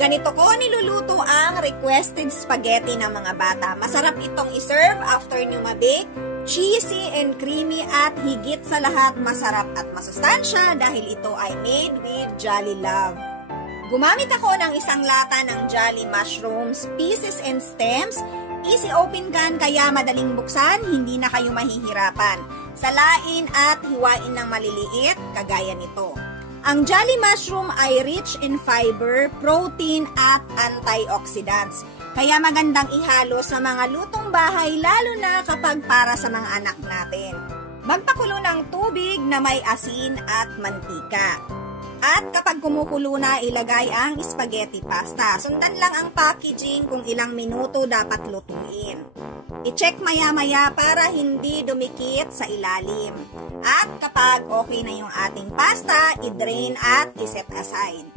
Ganito ko niluluto ang requested spaghetti ng mga bata. Masarap itong iserve after nyo mabake. Cheesy and creamy at higit sa lahat masarap at masustansya dahil ito ay made with Jolly Love. Gumamit ako ng isang lata ng Jolly Mushrooms, pieces and stems. Easy open can kaya madaling buksan, hindi na kayo mahihirapan. Salain at hiwain ng maliliit kagaya nito. Ang Jolly Mushroom ay rich in fiber, protein at antioxidants. Kaya magandang ihalo sa mga lutong bahay lalo na kapag para sa mga anak natin. Magpakulo ng tubig na may asin at mantika. At kapag kumukulo na, ilagay ang spaghetti pasta. Sundan lang ang packaging kung ilang minuto dapat lutuin. I-check maya-maya para hindi dumikit sa ilalim. At kapag okay na yung ating pasta, i-drain at i-set aside.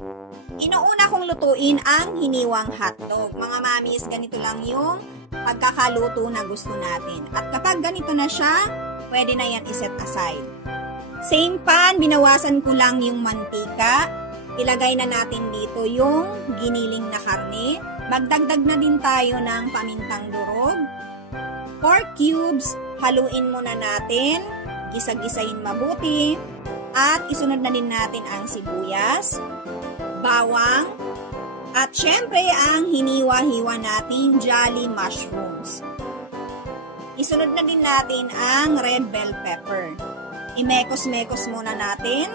Inuuna kong lutuin ang hiniwang hotdog. Mga mamis, ganito lang yung pagkakaluto na gusto natin. At kapag ganito na siya, pwede na yan i-set aside. Same pan, binawasan ko lang yung mantika. Ilagay na natin dito yung giniling na karne. Magdagdag na din tayo ng pamintang durog. Pork cubes, haluin muna natin. Gisa-gisahin mabuti. At isunod na din natin ang sibuyas, bawang, at syempre ang hiniwa-hiwa nating Jolly Mushrooms. Isunod na din natin ang red bell pepper. Imekos-mekos muna natin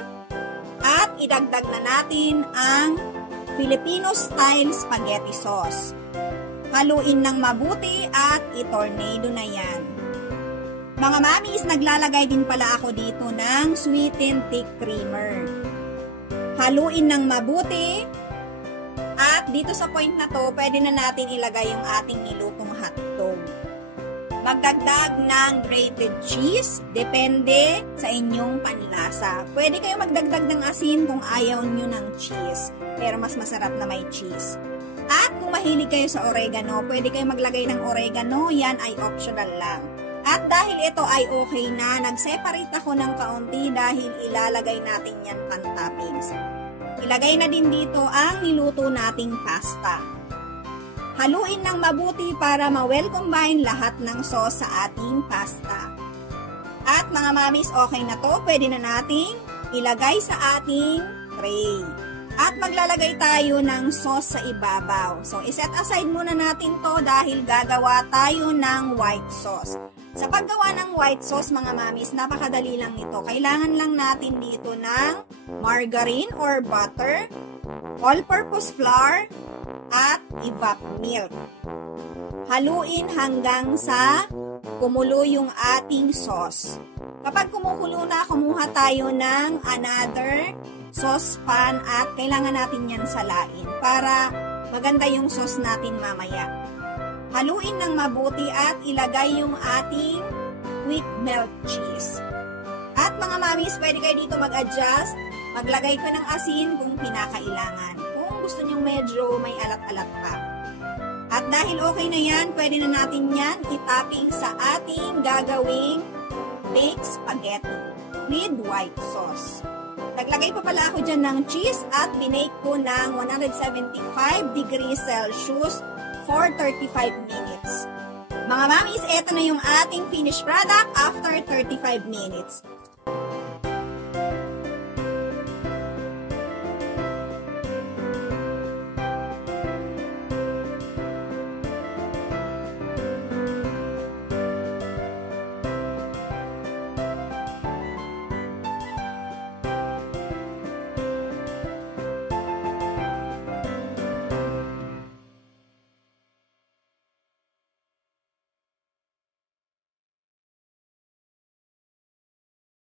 at idagdag na natin ang Filipino style spaghetti sauce. Haluin ng mabuti at i-tornado na yan. Mga mamis, naglalagay din pala ako dito ng sweetened thick creamer. Haluin ng mabuti. At dito sa point na to, pwede na natin ilagay yung ating nilutong hotdog. Magdagdag ng grated cheese, depende sa inyong panlasa. Pwede kayo magdagdag ng asin kung ayaw nyo ng cheese, pero mas masarap na may cheese. At kung mahilig kayo sa oregano, pwede kayo maglagay ng oregano, yan ay optional lang. At dahil ito ay okay na, nag-separate ako ng kaunti dahil ilalagay natin yan pan-toppings. Ilagay na din dito ang niluto nating pasta. Haluin ng mabuti para ma-well combine lahat ng sauce sa ating pasta. At mga mamis, okay na to. Pwede na nating ilagay sa ating tray. At maglalagay tayo ng sauce sa ibabaw. So, iset aside muna natin to dahil gagawa tayo ng white sauce. Sa paggawa ng white sauce, mga mamis, napakadali lang nito. Kailangan lang natin dito ng margarine or butter, all-purpose flour, at evap milk. Haluin hanggang sa kumulo yung ating sauce. Kapag kumukulo na, kumuha tayo ng another saucepan at kailangan natin yan salain para maganda yung sauce natin mamaya. Haluin ng mabuti at ilagay yung ating quick melt cheese. At mga mamis, pwede kayo dito mag-adjust. Maglagay ka ng asin kung pinakailangan. Kung gusto nyo medyo may alat-alat pa. At dahil okay na yan, pwede na natin yan itopping sa ating gagawing baked spaghetti with white sauce. Naglagay pa pala ako dyan ng cheese at binake ko ng 175 degrees Celsius for 35 minutes. Mga mamis, eto na yung ating finished product after 35 minutes.